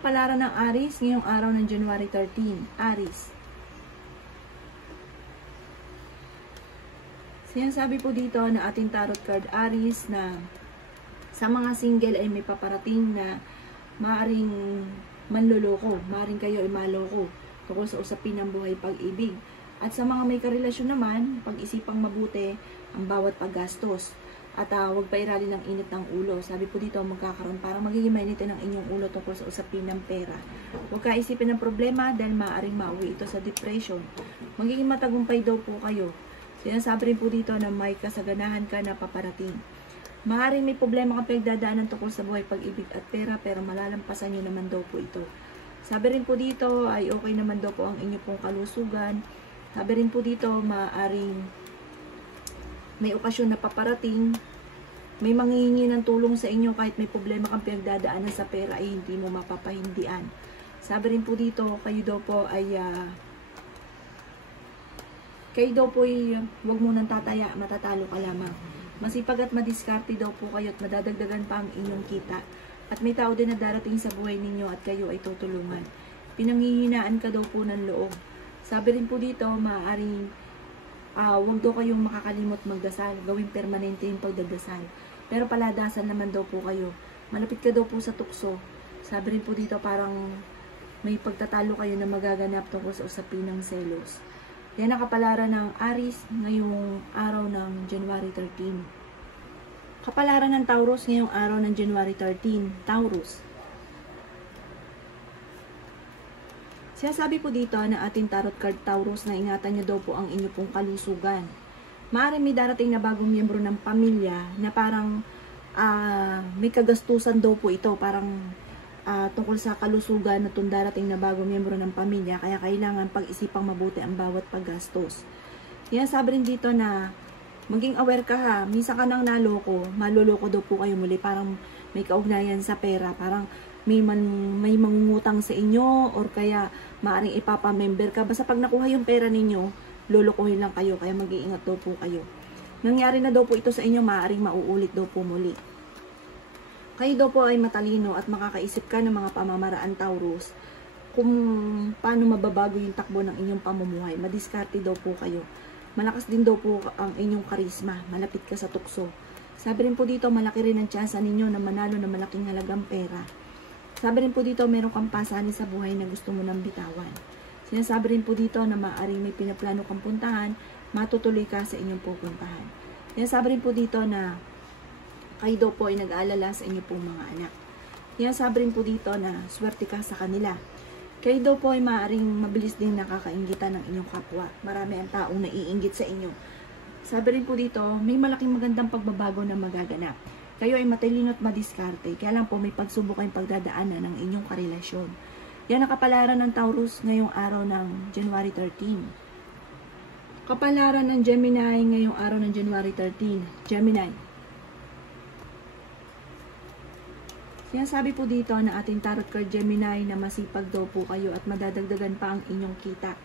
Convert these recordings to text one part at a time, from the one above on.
Kapalaran ng Aries ngayong araw ng January 13. Aries. Sinasabi po dito na ating tarot card Aries na sa mga single ay may paparating na maaring manloloko, maaring kayo ay maloko tungkol sa usapin ng buhay pag-ibig. At sa mga may karelasyon naman, pag-isipang mabuti ang bawat paggastos. At huwag pairali ng init ng ulo. Sabi po dito, magkakaroon parang magiging mainitin ang inyong ulo tungkol sa usapin ng pera. Huwag ka isipin ng problema dahil maaaring mauwi ito sa depression. Magiging matagumpay daw po kayo. Sinasabi rin po dito na may kasaganahan ka na paparating. Maaaring may problema kang pinagdadaanan tungkol sa buhay pag-ibig at pera pero malalampasan nyo naman daw po ito. Sabi rin po dito ay okay naman daw po ang inyong pong kalusugan. Sabi rin po dito maaaring may okasyon na paparating, may manghihingi ng tulong sa inyo kahit may problema kang pinagdadaanan sa pera ay hindi mo mapapahindian. Sabi rin po dito, kayo daw po ay huwag mo nang tataya, matatalo ka lamang. Masipag at madiskarte daw po kayo at madadagdagan pa ang inyong kita. At may tao din na darating sa buhay ninyo at kayo ay tutulungan. Pinanghihinaan ka daw po ng loob. Sabi rin po dito, maaaring huwag daw kayong makakalimot magdasal, gawing permanente yung pagdadasal. Pero paladasan naman daw po kayo. Malapit ka daw po sa tukso. Sabi rin po dito parang may pagtatalo kayo na magaganap tungkol sa usapin ng selos. Yan ang kapalaran ng Aries ngayong araw ng January 13. Kapalaran ng Taurus ngayong araw ng January 13. Taurus. Sinasabi po dito na ating tarot card Taurus na ingatan nyo daw po ang inyo pong kalusugan. Maaaring may darating na bagong miyembro ng pamilya na parang may kagastusan daw po ito. Parang tungkol sa kalusugan na darating na bagong miyembro ng pamilya. Kaya kailangan pag-isipang mabuti ang bawat paggastos. Yan sabi rin dito na maging aware ka ha. Minsan ka nang naloko, maloloko daw po kayo muli. Parang may kaugnayan sa pera. Parang may mangungutang sa inyo or kaya maaring ipapamember ka. Basta pag nakuha yung pera ninyo, lulukuhin lang kayo. Kaya mag-iingat daw po kayo. Nangyari na daw po ito sa inyo, maaring mauulit daw po muli. Kayo daw po ay matalino at makakaisip ka ng mga pamamaraan Taurus kung paano mababago yung takbo ng inyong pamumuhay. Madiskarte daw po kayo. Malakas din daw po ang inyong karisma. Malapit ka sa tukso. Sabi rin po dito, malaki rin ang tsansa ninyo na manalo ng malaking halagang pera. Sabi rin po dito, meron kang pasanin sa buhay na gusto mo nang bitawan. Sinasabi rin po dito na maaaring may pinaplano kang puntahan, matutuloy ka sa inyong pupuntahan. Sinasabi rin po dito na kayo daw po ay nag-aalala sa inyong pong mga anak. Sinasabi rin po dito na swerte ka sa kanila. Kayo daw po ay maaaring mabilis din nakakainggitan ng inyong kapwa. Marami ang taong naiinggit sa inyo. Sabi rin po dito, may malaking magandang pagbabago na magaganap. Kayo ay matalino at madiskarte. Kaya lang po may pagsubok kayong pagdadaanan ng inyong karelasyon. Yan ang kapalaran ng Taurus ngayong araw ng January 13. Kapalaran ng Gemini ngayong araw ng January 13. Gemini. Sinasabi po dito na ating tarot card Gemini na masipag daw po kayo at madadagdagan pa ang inyong kita.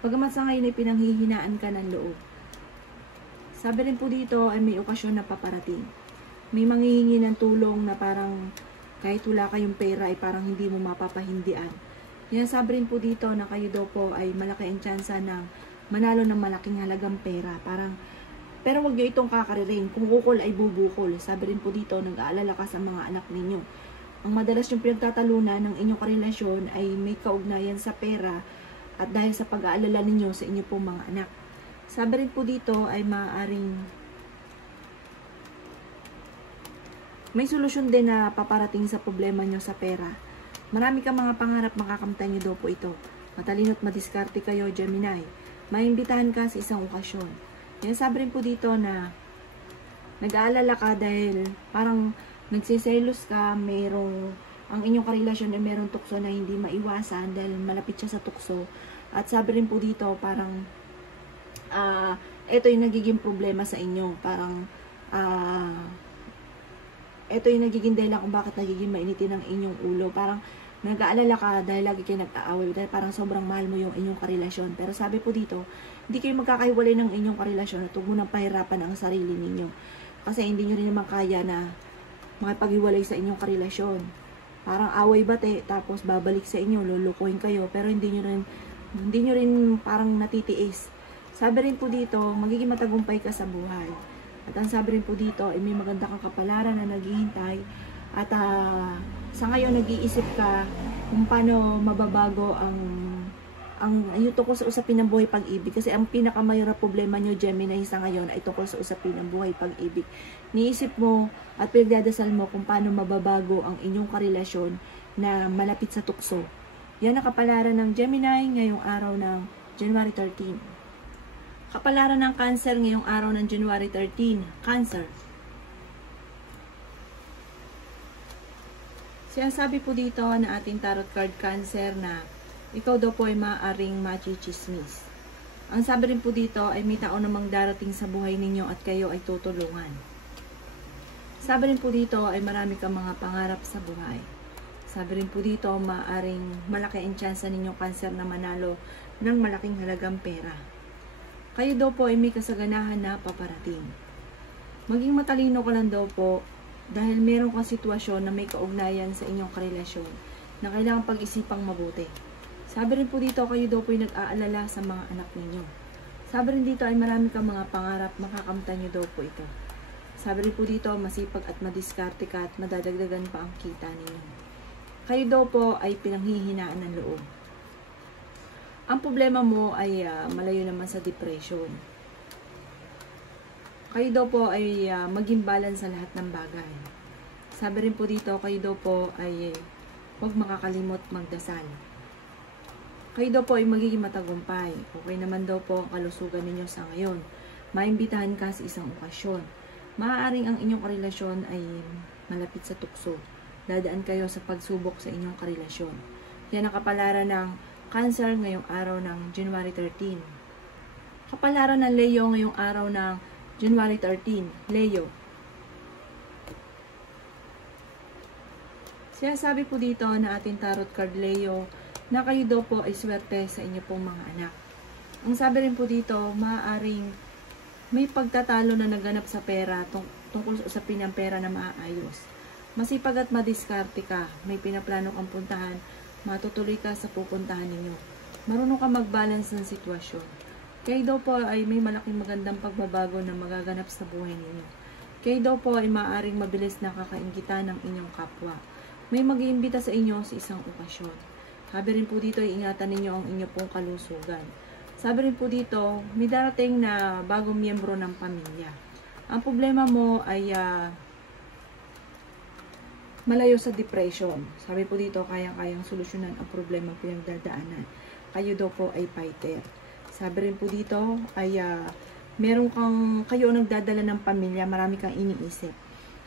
Pagamat sa ngayon ay pinanghihinaan ka ng loob. Sabi rin po dito ay may okasyon na paparating. May manghihingi ng tulong na parang kahit wala kayong pera ay parang hindi mo mapapahindian. Sinasabi rin po dito na kayo daw po ay malaki ang tsansa ng manalo ng malaking halagang pera. Pero wag niyo itong kakaririn. Kung ukol ay bubukol. Sabi rin po dito, nag-aalala ka sa mga anak ninyo. Ang madalas yung pinagtatalunan ng inyong karelasyon ay may kaugnayan sa pera at dahil sa pag-aalala ninyo sa inyong pong mga anak. Sabi rin po dito ay maaaring may solusyon din na paparating sa problema nyo sa pera. Marami kang mga pangarap, makakamtan nyo daw po ito. Matalino at madiskarte kayo, Gemini. Maimbitahan ka sa isang okasyon. Sabi rin po dito na nag-aalala ka dahil parang nagsiselos ka, ang inyong karelasyon ay merong tukso na hindi maiwasan dahil malapit siya sa tukso. At sabi rin po dito parang ito yung nagiging problema sa inyo. Parang ito yung nagiging dahilan kung bakit nagiging mainitin ang inyong ulo. Parang nag-aalala ka dahil lagi kayo nag-aaway, dahil parang sobrang mahal mo yung inyong karelasyon. Pero sabi po dito, hindi kayo magkakahiwalay ng inyong karelasyon at huwag mo nang pahirapan ang sarili ninyo. Kasi hindi nyo rin naman kaya na makipaghiwalay sa inyong karelasyon. parang away bate, tapos babalik sa inyo, lulukuhin kayo, pero hindi nyo rin parang natitiis. Sabi rin po dito, magiging matagumpay ka sa buhay. At ang sabi rin po dito, ay may maganda kang kapalaran na naghihintay. At sa ngayon, nag-iisip ka kung paano mababago yung tungkol sa usapin ng buhay pag-ibig. Kasi ang pinakamayroong problema nyo, Gemini, sa ngayon ay tungkol sa usapin ng buhay pag-ibig. Niisip mo at pinagdadasal mo kung paano mababago ang inyong karelasyon na malapit sa tukso. Yan ang kapalaran ng Gemini ngayong araw ng January 13. Kapalaran ng Cancer ngayong araw ng January 13. Cancer. Sinasabi po dito na ating tarot card Cancer na ikaw daw po ay maaaring machichismis. Ang sabi rin po dito ay may tao namang darating sa buhay ninyo at kayo ay tutulungan. Sabi rin po dito ay marami kang mga pangarap sa buhay. Sabi rin po dito maaaring malaki ang tsansa ninyong Cancer na manalo ng malaking halagang pera. Kayo daw po ay may kasaganahan na paparating. Maging matalino ka lang daw po dahil meron kang sitwasyon na may kaugnayan sa inyong karelasyon na kailangan pag-isipang mabuti. Sabi rin po dito, kayo daw po ay nag-aalala sa mga anak ninyo. Sabi rin dito ay marami kang mga pangarap, makakamtan nyo daw po ito. Sabi rin po dito, masipag at madiskarte ka at madadagdagan pa ang kita ninyo. Kayo daw po ay pinanghihinaan ng loob. Ang problema mo ay malayo naman sa depression. Kayo daw po ay maging balance sa lahat ng bagay. Sabi rin po dito, kayo daw po ay huwag makakalimot magdasal. Kayo daw po ay magiging matagumpay. Okay naman daw po ang kalusugan ninyo sa ngayon. Maimbitahan ka sa isang okasyon. Maaaring ang inyong karelasyon ay malapit sa tukso. Dadaan kayo sa pagsubok sa inyong karelasyon. Yan ang kapalaran ng Cancer ngayong araw ng January 13. Kapalaran ng Leo ngayong araw ng January 13. Leo. Sinasabi po dito na ating tarot card Leo na kayo daw po ay swerte sa inyo pong mga anak. Ang sabi rin po dito, maaaring may pagtatalo na naganap sa pera tungkol sa usapin ng pera na maayos. Masipag at madiskarte ka, may pinaplano kang puntahan, matutuloy ka sa pupuntahan ninyo. Marunong ka mag-balance ng sitwasyon. Kayo daw po ay may malaking magandang pagbabago na magaganap sa buhay ninyo. Kayo daw po ay maaaring mabilis na kakainggitan ng inyong kapwa. May mag-iimbita sa inyo sa isang okasyon. Sabi rin po dito, ingatan ninyo ang inyong pong kalusugan. Sabi rin po dito, may darating na bagong miyembro ng pamilya. Ang problema mo ay malayo sa depression. Sabi po dito, kayang-kayang solusyonan ang problema pinagdadaanan. Kayo daw po ay fighter. Sabi rin po dito, ay kayo nagdadala ng pamilya, marami kang iniisip.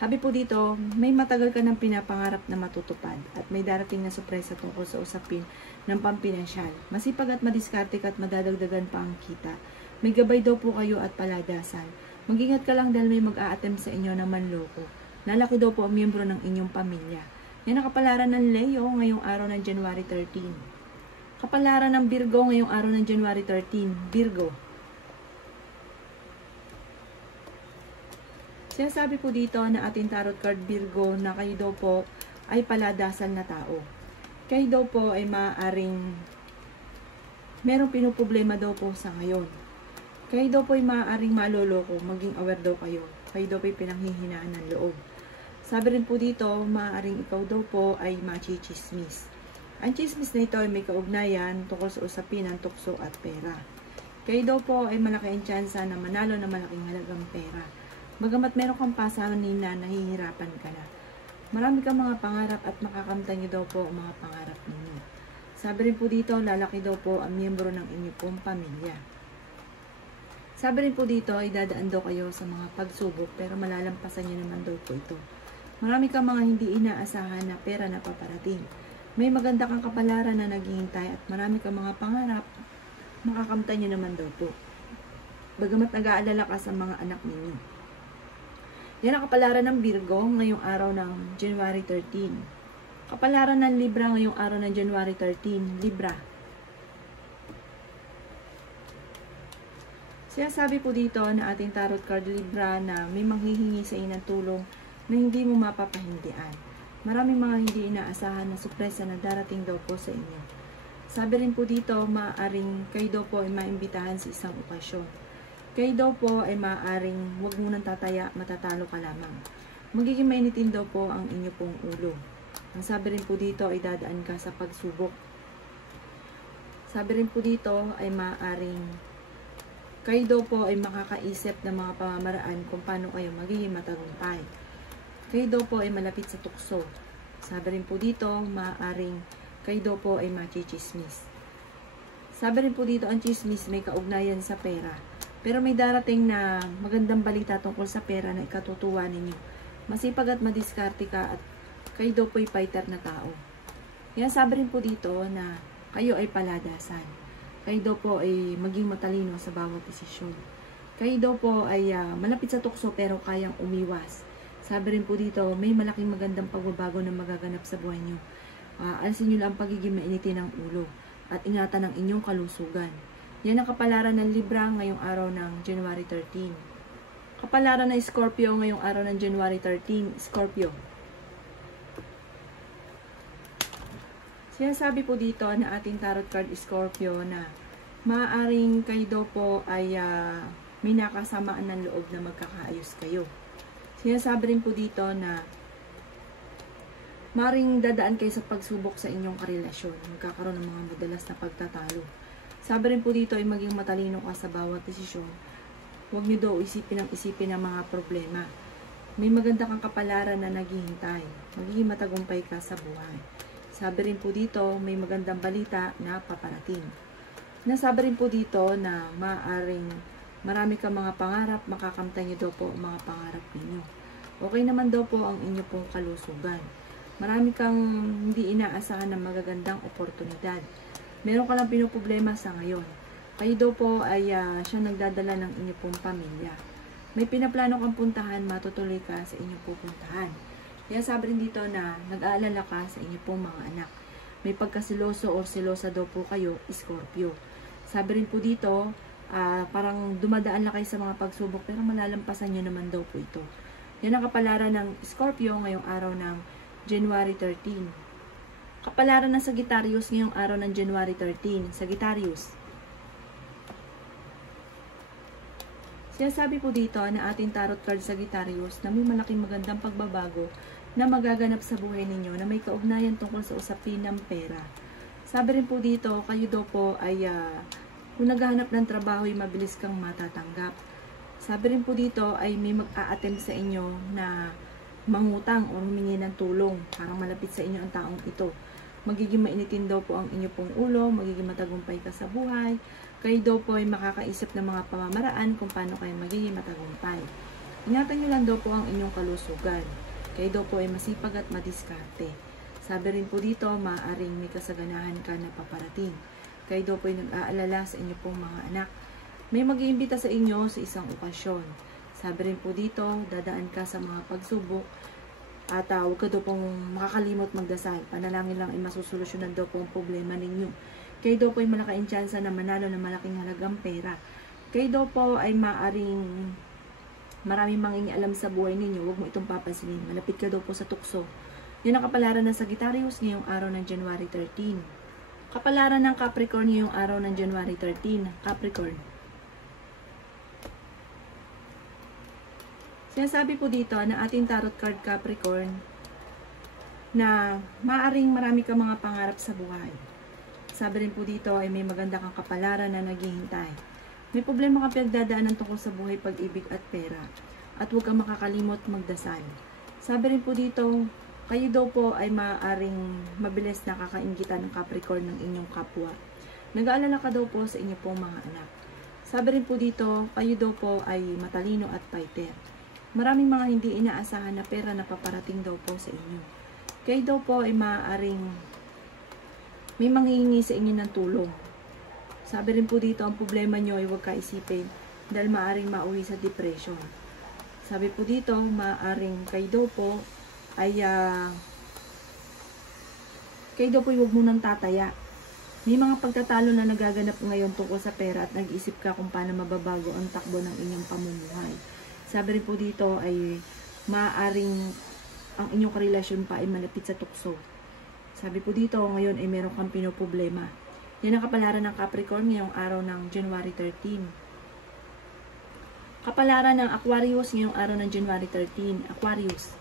Sabi po dito, may matagal ka ng pinapangarap na matutupad at may darating na sorpresa tungkol sa usapin ng pampinansyal. Masipag at madiskarte ka at madadagdagan pa ang kita. May gabay daw po kayo at paladasal. Mag-ingat ka lang dahil may mag-a-attempt sa inyo na manloko. Lalaki daw po ang miyembro ng inyong pamilya. Yan ang kapalaran ng Leo ngayong araw ng January 13. Kapalaran ng Virgo ngayong araw ng January 13. Virgo. Sinasabi po dito na ating tarot card Virgo na kayo daw po ay paladasal na tao. Kayo daw po ay maaaring merong pinoproblema daw po sa ngayon. Kayo daw po ay maaaring maloloko, maging aware daw kayo. Kayo daw po ay pinanghihinaan ng loob. Sabi rin po dito, maaaring ikaw daw po ay machichismis. Ang chismis na ito ay may kaugnayan tungkol sa usapin ng tukso at pera. Kayo daw po ay malaki ang tsansa na manalo na malaking halagang pera. Bagamat meron kang pasanin na nahihirapan ka na. Marami kang mga pangarap at makakamtan niyo daw po ang mga pangarap ninyo. Sabi rin po dito, lalaki daw po ang miyembro ng inyong pong pamilya. Sabi rin po dito, ay dadaan daw kayo sa mga pagsubok pero malalampasan niyo naman daw po ito. Marami kang mga hindi inaasahan na pera na paparating. May maganda kang kapalaran na naghihintay at marami kang mga pangarap, makakamtan niyo naman daw po. Bagamat nag-aalala ka sa mga anak ninyo. Yan ang kapalaran ng Virgo ngayong araw ng January 13. Kapalaran ng Libra ngayong araw ng January 13. Libra. Sinasabi po dito na ating tarot card Libra na may manghihingi sa inyo ng tulong na hindi mo mapapahindian. Maraming mga hindi inaasahan na sorpresa na darating daw po sa inyo. Sabi rin po dito, maaaring kayo daw po ay maimbitahan sa isang okasyon. Kayo daw po ay maaaring huwag munang tataya, matatalo ka lamang. Magiging mainitin daw po ang inyo pong ulo. Ang sabi rin po dito ay dadaan ka sa pagsubok. Sabi rin po dito ay maaaring kayo daw po ay makakaisip ng mga pamamaraan kung paano kayo magiging matagumpay. Kayo daw po ay malapit sa tukso. Sabi rin po dito, maaaring kayo daw po ay machichismis. Sabi rin po dito, ang chismis may kaugnayan sa pera. Pero may darating na magandang balita tungkol sa pera na ikatutuwa ninyo. Masipag at madiskarte ka at kayo daw po ay fighter na tao. Yan, sabi rin po dito na kayo ay paladasan. Kayo daw po ay maging matalino sa bawat desisyon. Kayo daw po ay malapit sa tukso pero kayang umiwas. Sabi rin po dito, may malaking magandang pagbabago na magaganap sa buhay nyo. Alisin nyo lang ang pagiging mainitin ng ulo at ingatan ang inyong kalusugan. Yan ang kapalaran ng Libra ngayong araw ng January 13. Kapalaran ng Scorpio ngayong araw ng January 13, Scorpio. Sinasabi po dito na ating tarot card Scorpio na maaaring kayo daw po ay may nakasamaan ng loob na magkakaayos kayo. Sinasabi rin po dito na maaaring dadaan kayo sa pagsubok sa inyong karelasyon. Magkakaroon ng mga madalas na pagtatalo. Sabi rin po dito ay maging matalino ka sa bawat desisyon. Huwag nyo daw isipin ang mga problema. May maganda kang kapalaran na naghihintay. Magiging matagumpay ka sa buhay. Sabi rin po dito, may magandang balita na paparating. Nasabi rin po dito na maaaring marami kang mga pangarap, makakamtan nyo daw po ang mga pangarap ninyo. Okay naman daw po ang inyo pong kalusugan. Marami kang hindi inaasahan na magagandang oportunidad. Meron ka lang pinoproblema sa ngayon. Kayo daw po ay siya nagdadala ng inyo pong pamilya. May pinaplano kang puntahan, matutuloy ka sa inyong pupuntahan. Kaya sabi rin dito na nag-aalala ka sa inyo pong mga anak. May pagkasiloso o silosa daw po kayo, Scorpio. Sabi rin po dito, parang dumadaan lang kayo sa mga pagsubok pero malalampasan nyo naman daw po ito. Yan ang kapalaran ng Scorpio ngayong araw ng January 13. Kapalaran ng Sagittarius ngayong araw ng January 13. Sagittarius. Sinasabi po dito na ating tarot card Sagittarius na may malaking magandang pagbabago na magaganap sa buhay ninyo na may kaugnayan tungkol sa usapin ng pera. Sabi rin po dito, kayo daw po ay kung naghahanap ng trabaho ay mabilis kang matatanggap. Sabi rin po dito ay may mag-a-attempt sa inyo na mangutang o humingi ng tulong. Parang malapit sa inyo ang taong ito. Magiging mainitin daw po ang inyo pong ulo, magiging matagumpay ka sa buhay. Kayo daw po ay makakaisip ng mga pamamaraan kung paano kayo magiging matagumpay. Ingatan nyo lang daw po ang inyong kalusugan. Kayo daw po ay masipag at madiskarte. Sabi rin po dito, maaaring may kasaganahan ka na paparating. Kayo daw po ay nag-aalala sa inyo pong mga anak. May mag-iimbita sa inyo sa isang okasyon. Sabi rin po dito, dadaan ka sa mga pagsubok at huwag ka daw pong makakalimot magdasal. Panalangin lang ay masusolusyonan daw po ang problema ninyo. Kayo daw po ay malakaing tsansa na manalo ng malaking halagang pera. Kayo daw po ay maaaring maraming mangingialam sa buhay ninyo, huwag mo itong papansinin. Malapit ka daw po sa tukso. Yan ang kapalaran ng Sagittarius ngayong araw ng January 13. Kapalaran ng Capricorn ngayong araw ng January 13. Capricorn. Sinasabi po dito na ating tarot card Capricorn na maaaring marami kang mga pangarap sa buhay. Sabi rin po dito ay may maganda kang kapalaran na naghihintay. May problema kang pinagdadaanan tungkol sa buhay, pag-ibig at pera. At huwag kang makakalimot magdasal. Sabi rin po dito, kayo daw po ay maaaring mabilis na kakaingitan ng Capricorn ng inyong kapwa. Nag-aalala ka daw po sa inyo pong mga anak. Sabi rin po dito, kayo daw po ay matalino at fighter. Maraming mga hindi inaasahan na pera na paparating daw po sa inyo. Kayo daw po ay maaaring may manghihingi sa inyo ng tulong. Sabi rin po dito, ang problema nyo ay huwag kaisipin dahil maaaring mauwi sa depression. Sabi po dito, maaaring kayo daw po ay huwag munang tataya. May mga pagtatalo na nagaganap ngayon tungkol sa pera at nag-isip ka kung paano mababago ang takbo ng inyong pamumuhay. Sabi rin po dito ay maaaring ang inyong karelasyon pa ay malapit sa tukso. Sabi po dito, ngayon ay meron kang pinoproblema. Yan ang kapalaran ng Capricorn ngayong araw ng January 13. Kapalaran ng Aquarius ngayong araw ng January 13. Aquarius.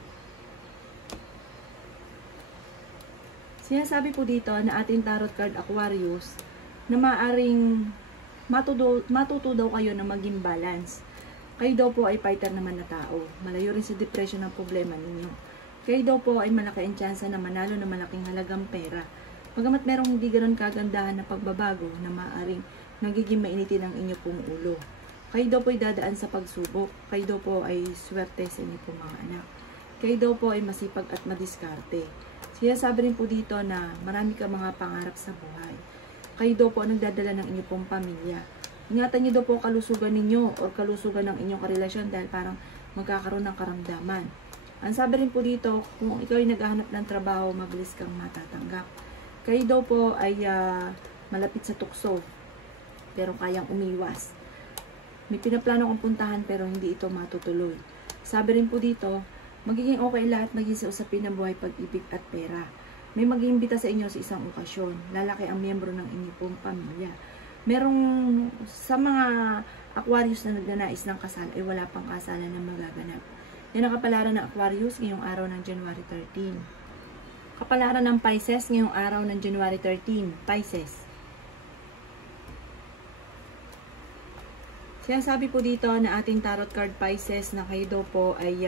Sinasabi po dito na ating tarot card Aquarius na maaring matuto daw kayo na maging balance. Kayo daw po ay fighter naman na tao. Malayo rin sa depression ang problema ninyo. Kayo daw po ay malaki ang tsansa na manalo na malaking halagang pera. Bagamat merong hindi ganoon kagandahan na pagbabago na maaring nagiging mainitin ang inyo pong ulo. Kayo daw po ay dadaan sa pagsubok. Kayo daw po ay swerte sa inyo pong mga anak. Kayo daw po ay masipag at madiskarte. Sinasabi rin po dito na marami ka mga pangarap sa buhay. Kayo daw po ang nagdadala ng inyong pong pamilya. Ingatan niyo daw po kalusugan ninyo o kalusugan ng inyong karelasyon dahil parang magkakaroon ng karamdaman. Ang sabi rin po dito, kung ikaw ay naghahanap ng trabaho, mabilis kang matatanggap. Kayo daw po ay malapit sa tukso, pero kayang umiwas. May pinaplano kong puntahan pero hindi ito matutuloy. Sabi rin po dito, magiging okay lahat maging sa usapin ng buhay, pag-ibig at pera. May mag-iimbita sa inyo sa isang okasyon. Lalaki ang miyembro ng inyong pong pamilya. Merong sa mga Aquarius na nagnanais ng kasal ay wala pang kasalan na magaganap. Yan ang kapalaran ng Aquarius ngayong araw ng January 13. Kapalaran ng Pisces ngayong araw ng January 13. Pisces. Sinasabi po dito na ating tarot card Pisces na kayo daw po ay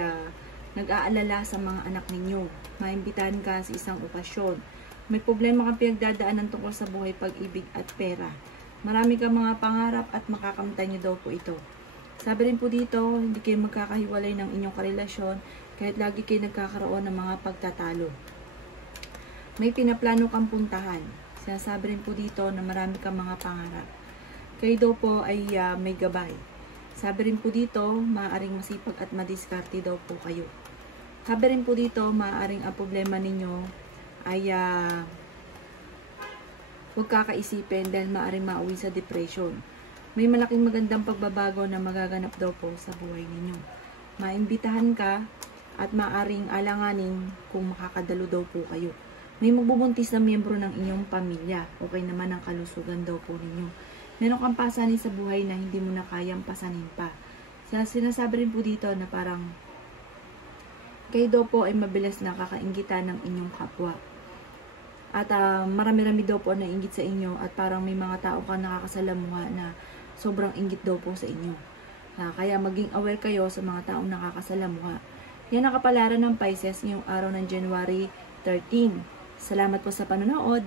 nag-aalala sa mga anak ninyo. Maimbitahan ka sa isang okasyon. May problema kang pinagdadaanan tungkol sa buhay, pag-ibig at pera. Marami kang mga pangarap at makakamtan niyo daw po ito. Sabi rin po dito, hindi kayo magkakahiwalay ng inyong karelasyon kahit lagi kayo nagkakaroon ng mga pagtatalo. May pinaplano kang puntahan. Sinasabi rin po dito na marami kang mga pangarap. Kayo daw po ay may gabay. Sabi rin po dito, maaaring masipag at madiskarte daw po kayo. Sabi rin po dito, maaaring ang problema ninyo ay huwag kakaisipin dahil maaaring mauwi sa depression. May malaking magandang pagbabago na magaganap daw po sa buhay ninyo. Maimbitahan ka at maaaring alanganin kung makakadalo daw po kayo. May magbubuntis na miyembro ng inyong pamilya. Okay naman ang kalusugan daw po ninyo. Meron kang pasanin sa buhay na hindi mo na kayang pasanin pa. Sinasabi rin po dito na parang kayo daw po ay mabilis na kakainggitan ng inyong kapwa. At marami-rami daw po na inggit sa inyo at parang may mga tao ka nakakasalamuha na sobrang inggit daw po sa inyo. Kaya maging aware kayo sa mga taong nakakasalamuha. Yan ang kapalaran ng Pisces ngayong araw ng January 13. Salamat po sa panonood.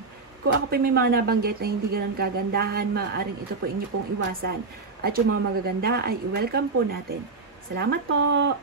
Kung ako po may mga nabanggit na hindi ganun kagandahan, maaaring ito po inyo pong iwasan. At yung mga magaganda ay i-welcome po natin. Salamat po!